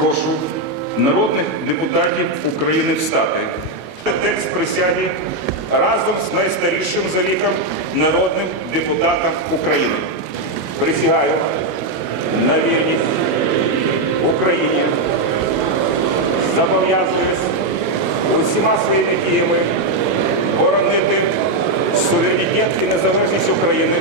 прошу народних депутатів України встати. Текст присяги разом з найстарішим за віком народним депутатом України. Присягаю на вірність Україні. Зобов'язуюсь усіма своїми діями боронити суверенітет і незалежність України.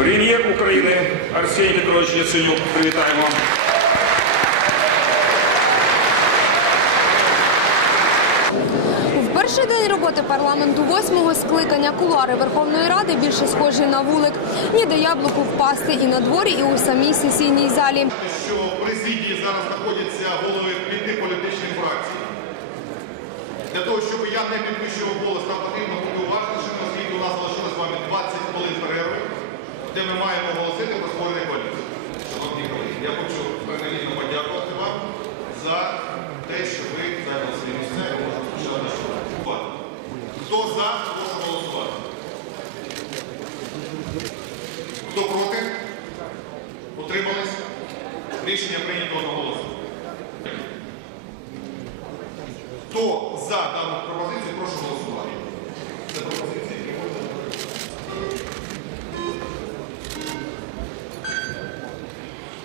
Прем'єр України Арсеній Петрович Яценюк. Привітаємо. В перший день роботи парламенту восьмого скликання кулуари Верховної Ради більше схожі на вулик. Ніде яблуку впасти і на дворі, і у самій сесійній залі. що в президії зараз знаходяться голови п'яти політичних фракцій. Для того, щоб я не підвищував голос, нам потрібно бути уважнішими, оскільки у нас залишилось з вами 20 хвилин перерви, де ми маємо оголосити про створення коаліції. Шановні колеги, я хочу принагідно подякувати вам за те, що ви зайняли свої місця і можемо почати нашу роботу. Хто за, прошу голосувати. Хто проти? Утримались? Рішення прийнято одноголосно. Хто за дану пропозицію,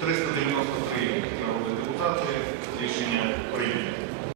393 народні депутати. Рішення прийнято.